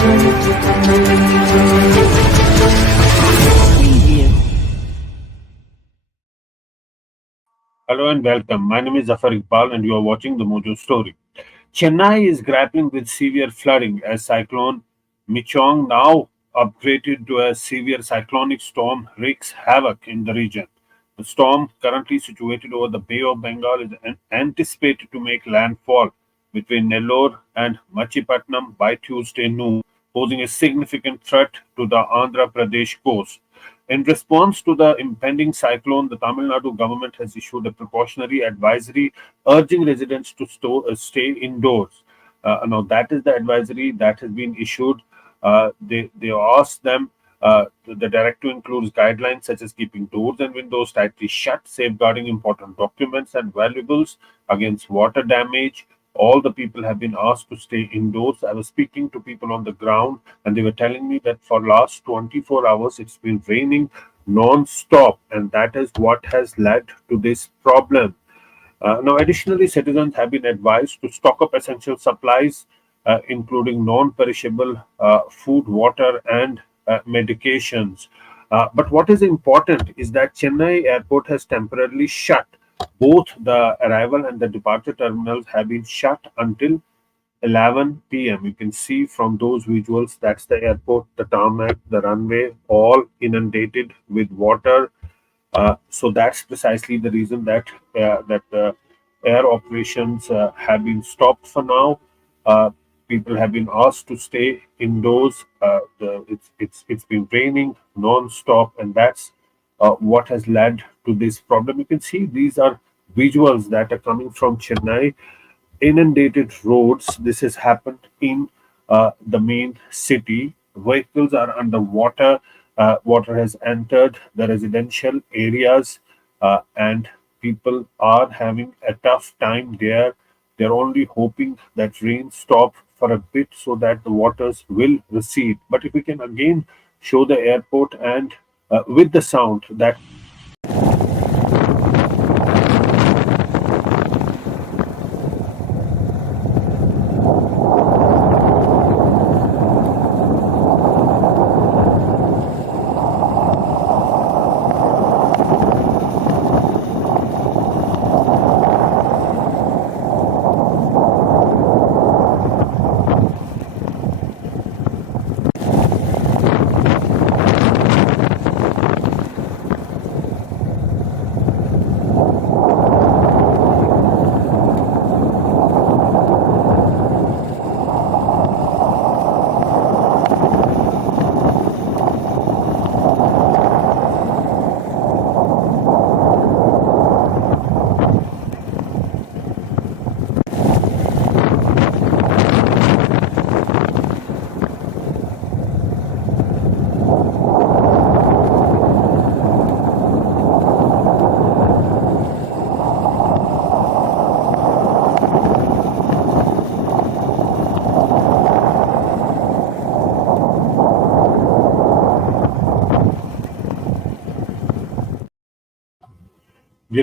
Hello and welcome. My name is Zafar Iqbal and you are watching the Mojo Story. Chennai is grappling with severe flooding as Cyclone Michaung, now upgraded to a severe cyclonic storm, wreaks havoc in the region. The storm, currently situated over the Bay of Bengal, is anticipated to make landfall between Nellore and Machipatnam by Tuesday noon, posing a significant threat to the Andhra Pradesh coast. In response to the impending cyclone, the Tamil Nadu government has issued a precautionary advisory urging residents to stay indoors. Now, that is the advisory that has been issued. They asked them. The directive includes guidelines such as keeping doors and windows tightly shut, safeguarding important documents and valuables against water damage. All the people have been asked to stay indoors. I was speaking to people on the ground, and they were telling me that for last 24 hours it's been raining non-stop, and that is what has led to this problem. Now, additionally, citizens have been advised to stock up essential supplies, including non-perishable food, water, and medications. But what is important is that Chennai airport has temporarily shut. Both the arrival and the departure terminals have been shut until 11 p.m. You can see from those visuals that's the airport, the tarmac, the runway, all inundated with water. So that's precisely the reason that air operations have been stopped for now. Uh, People have been asked to stay indoors. It's been raining non-stop, and that's what has led to this problem. You can see these are visuals that are coming from Chennai. Inundated roads. This has happened in the main city. Vehicles are underwater. Water has entered the residential areas, and people are having a tough time there. They're only hoping that rain stop for a bit so that the waters will recede. But if we can again show the airport and with the sound that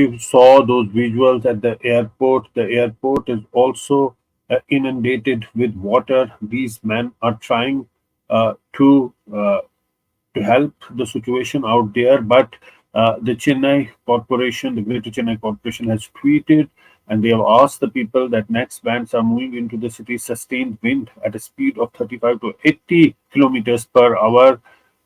you saw those visuals at the airport is also inundated with water. These men are trying uh, to uh, to help the situation out there, but the Chennai Corporation, the Greater Chennai Corporation, has tweeted and they have asked the people that next bands are moving into the city sustained wind at a speed of 35 to 80 kilometers per hour.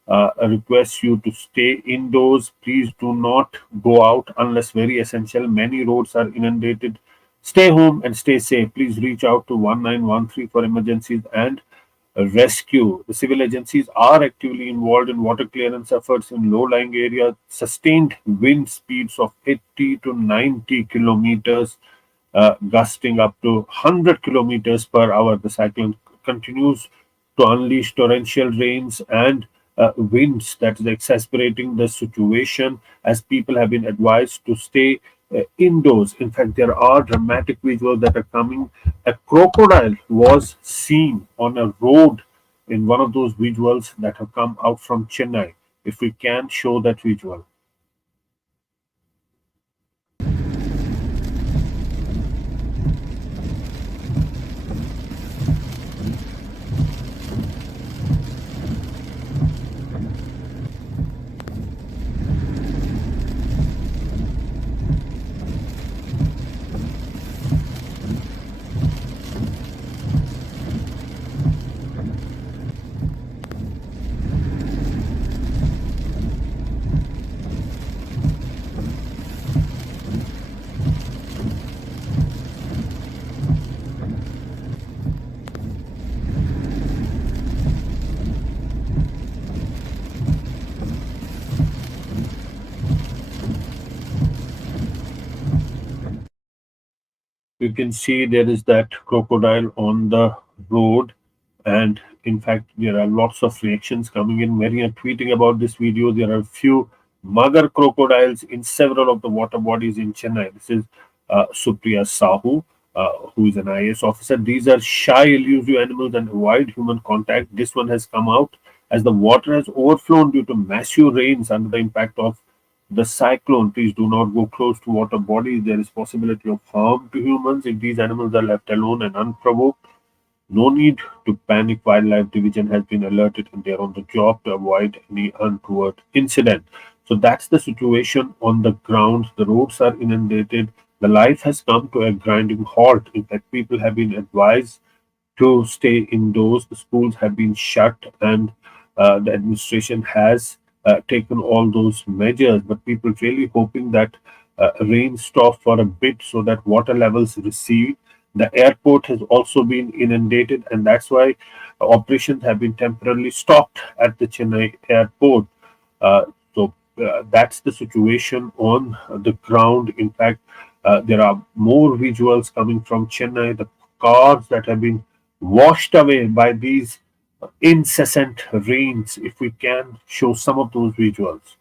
I request you to stay indoors. Please do not go out unless very essential. Many roads are inundated. Stay home and stay safe. Please reach out to 1913 for emergencies and rescue. The civil agencies are actively involved in water clearance efforts in low-lying areas. Sustained wind speeds of 80 to 90 kilometers, gusting up to 100 kilometers per hour. The cyclone continues to unleash torrential rains and winds that is exasperating the situation as people have been advised to stay indoors. In fact, there are dramatic visuals that are coming. A crocodile was seen on a road in one of those visuals that have come out from Chennai. If we can show that visual. You can see there is that crocodile on the road, and in fact there are lots of reactions coming in. Many are tweeting about this video. There are few mother crocodiles in several of the water bodies in Chennai. This is Supriya Sahu, who is an IAS officer. These are shy, elusive animals and avoid human contact. This one has come out as the water has overflown due to massive rains under the impact of the cyclone. Please do not go close to water bodies. There is possibility of harm to humans if these animals are left alone and unprovoked. No need to panic. Wildlife Division has been alerted and they are on the job to avoid any untoward incident. So that's the situation on the ground. The roads are inundated. The life has come to a grinding halt. In fact, people have been advised to stay indoors. The schools have been shut, and the administration has taken all those measures. But people really hoping that rain stop for a bit so that water levels recede. The airport has also been inundated, and that's why operations have been temporarily stopped at the Chennai airport. That's the situation on the ground. In fact, there are more visuals coming from Chennai. The cars that have been washed away by these incessant rains. If we can show some of those visuals.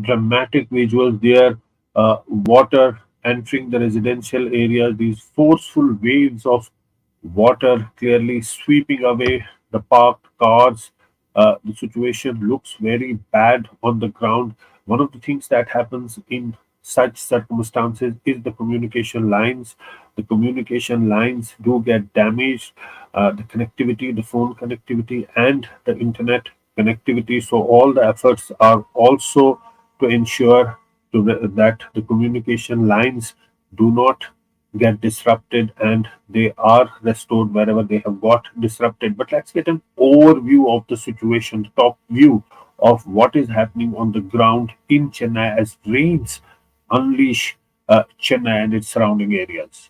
Dramatic visuals there, water entering the residential areas, these forceful waves of water clearly sweeping away the parked cars. The situation looks very bad on the ground. One of the things that happens in such circumstances is the communication lines. The communication lines do get damaged, the connectivity, the phone connectivity, and the internet connectivity. So, all the efforts are also to ensure that the communication lines do not get disrupted and they are restored wherever they have got disrupted. But let's get an overview of the situation, the top view of what is happening on the ground in Chennai as rains unleash Chennai and its surrounding areas.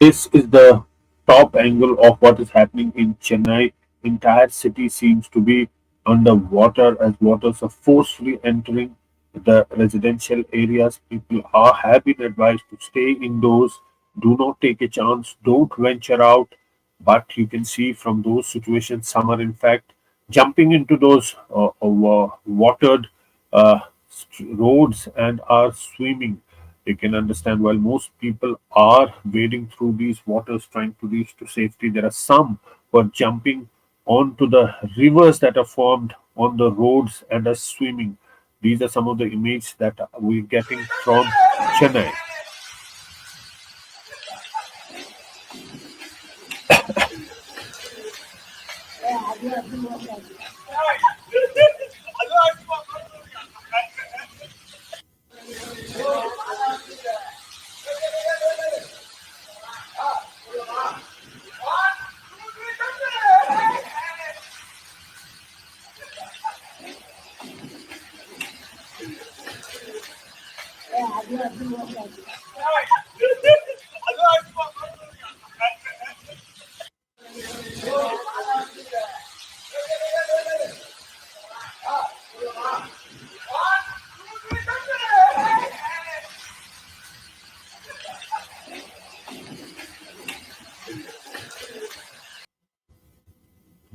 This is the top angle of what is happening in Chennai. Entire city seems to be underwater as waters are forcefully entering the residential areas. People have been advised to stay indoors, do not take a chance, don't venture out. But you can see from those situations, some are in fact jumping into those watered roads and are swimming. You can understand while most people are wading through these waters trying to reach to safety, there are some who are jumping onto the rivers that are formed on the roads and are swimming. These are some of the images that we're getting from Chennai.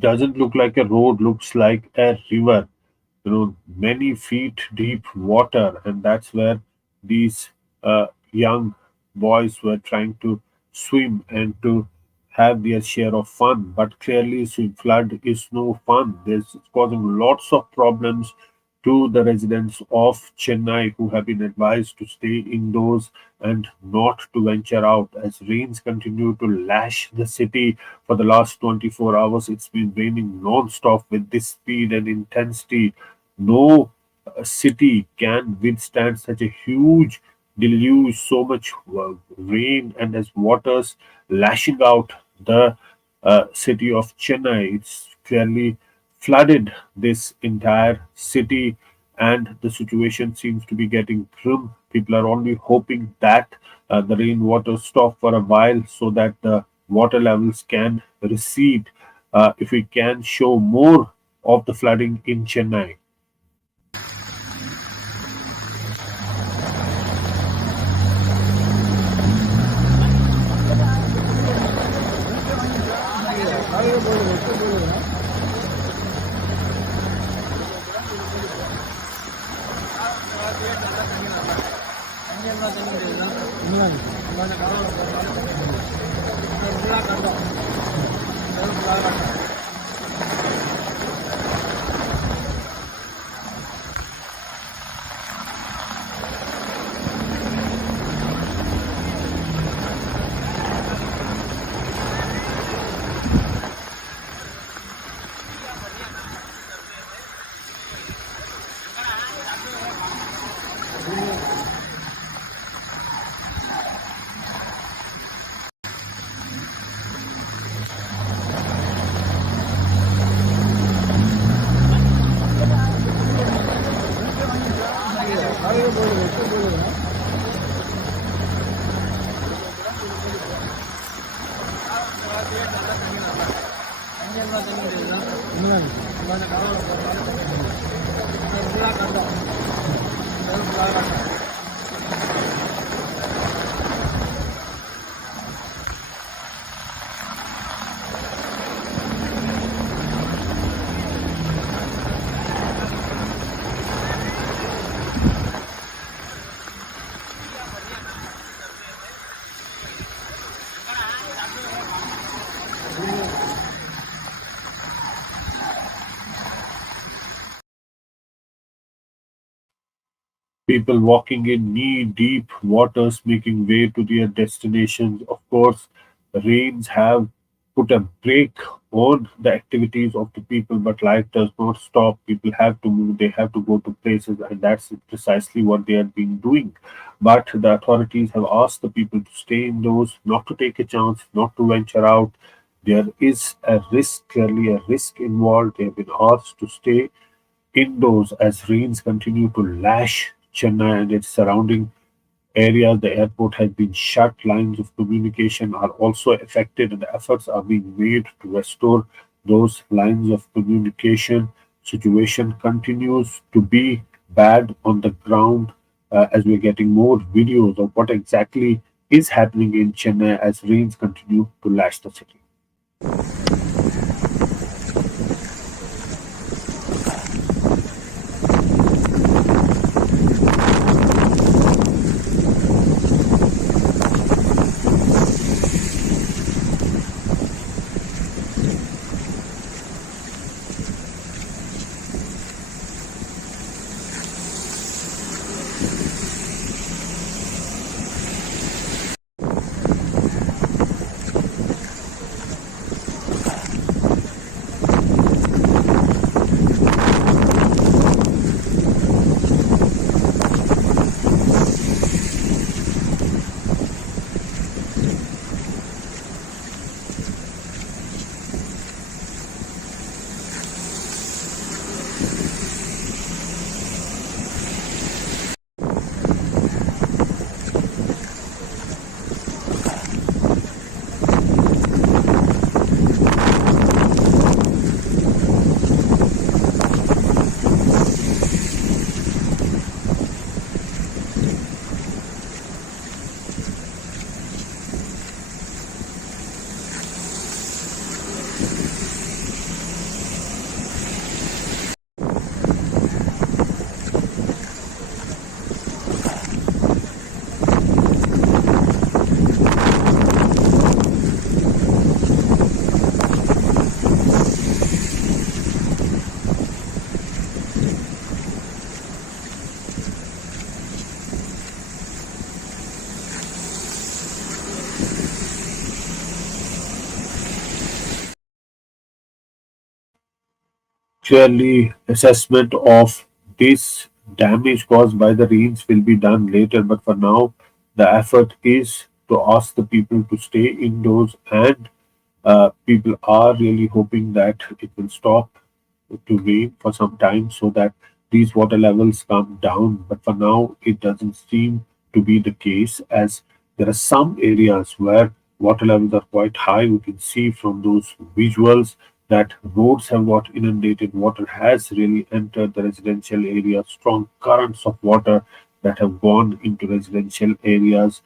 Doesn't look like a road, looks like a river. Many feet deep water, and that's where these young boys were trying to swim and to have their share of fun. But clearly, swim flood is no fun. This is causing lots of problems to the residents of Chennai who have been advised to stay indoors and not to venture out as rains continue to lash the city for the last 24 hours. It's been raining non-stop with this speed and intensity. No city can withstand such a huge deluge, so much rain, and as waters lashing out the city of Chennai. It's clearly flooded this entire city, and the situation seems to be getting grim. People are only hoping that the rainwater stop for a while so that the water levels can recede. If we can show more of the flooding in Chennai. People walking in knee-deep waters making way to their destinations. Of course, the rains have put a brake on the activities of the people, but life does not stop. People have to move, they have to go to places, and that's precisely what they have been doing. But the authorities have asked the people to stay indoors, not to take a chance, not to venture out. There is a risk, clearly a risk involved. They have been asked to stay indoors as rains continue to lash Chennai and its surrounding areas, the airport has been shut. Lines of communication are also affected, and efforts are being made to restore those lines of communication. Situation continues to be bad on the ground as we're getting more videos of what exactly is happening in Chennai as rains continue to lash the city. Clearly, assessment of this damage caused by the rains will be done later, but for now, the effort is to ask the people to stay indoors, and people are really hoping that it will stop to rain for some time so that these water levels come down. But for now, it doesn't seem to be the case, as there are some areas where water levels are quite high. We can see from those visuals that roads have got inundated. Water has really entered the residential areas. Strong currents of water that have gone into residential areas.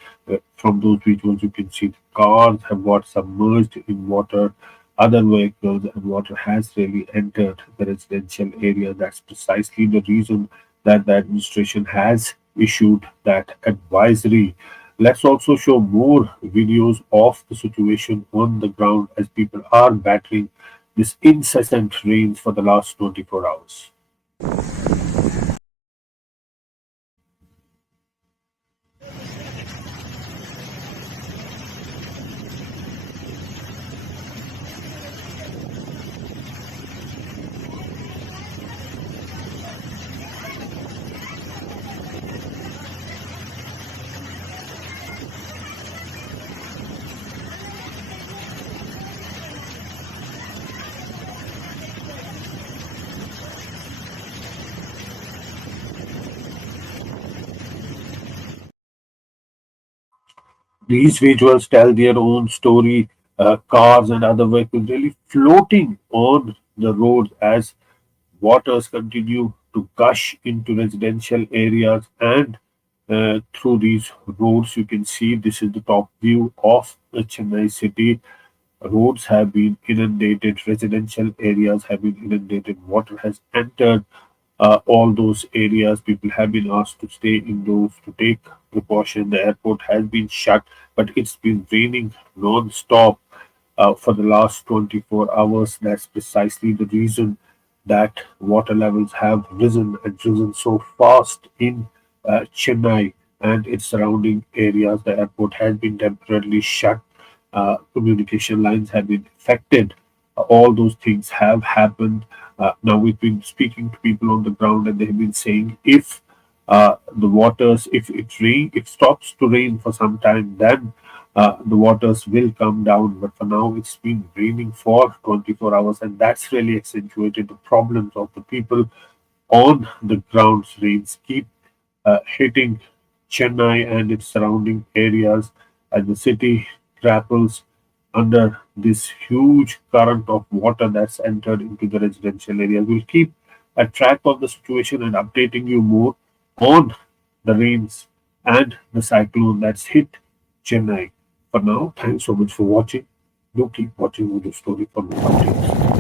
From those visuals, you can see the cars have got submerged in water, other vehicles, and water has really entered the residential area. That's precisely the reason that the administration has issued that advisory. Let's also show more videos of the situation on the ground as people are battling this incessant rains for the last 24 hours. These visuals tell their own story. Cars and other vehicles really floating on the roads as waters continue to gush into residential areas and through these roads. You can see this is the top view of the Chennai city. Roads have been inundated, residential areas have been inundated, water has entered all those areas. People have been asked to stay indoors, to take precaution. The airport has been shut, but it's been raining non-stop for the last 24 hours. That's precisely the reason that water levels have risen and risen so fast in Chennai and its surrounding areas. The airport has been temporarily shut. Communication lines have been affected. All those things have happened. Now we've been speaking to people on the ground, and they've been saying if the waters, if it stops to rain for some time, then the waters will come down. But for now, it's been raining for 24 hours, and that's really accentuated the problems of the people on the ground. Rains keep hitting Chennai and its surrounding areas as the city grapples under this huge current of water that's entered into the residential areas. We'll keep a track of the situation and updating you more on the rains and the cyclone that's hit Chennai. For now, thanks so much for watching. Do keep watching the story for more updates.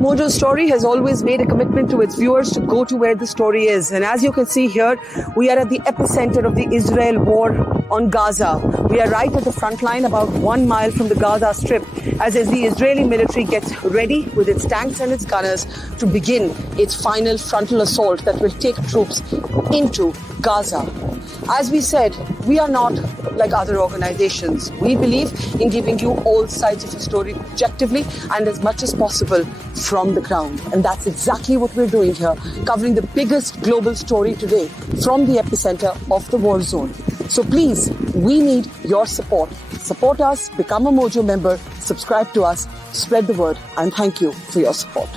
Mojo Story has always made a commitment to its viewers to go to where the story is. And as you can see here, we are at the epicenter of the Israel war on Gaza. We are right at the front line, about 1 mile from the Gaza Strip, as the Israeli military gets ready with its tanks and its gunners to begin its final frontal assault that will take troops into Gaza. As we said, we are not like other organizations. We believe in giving you all sides of the story objectively and as much as possible from the ground. And that's exactly what we're doing here, covering the biggest global story today from the epicenter of the war zone. So please, we need your support. Support us, become a Mojo member, subscribe to us, spread the word, and thank you for your support.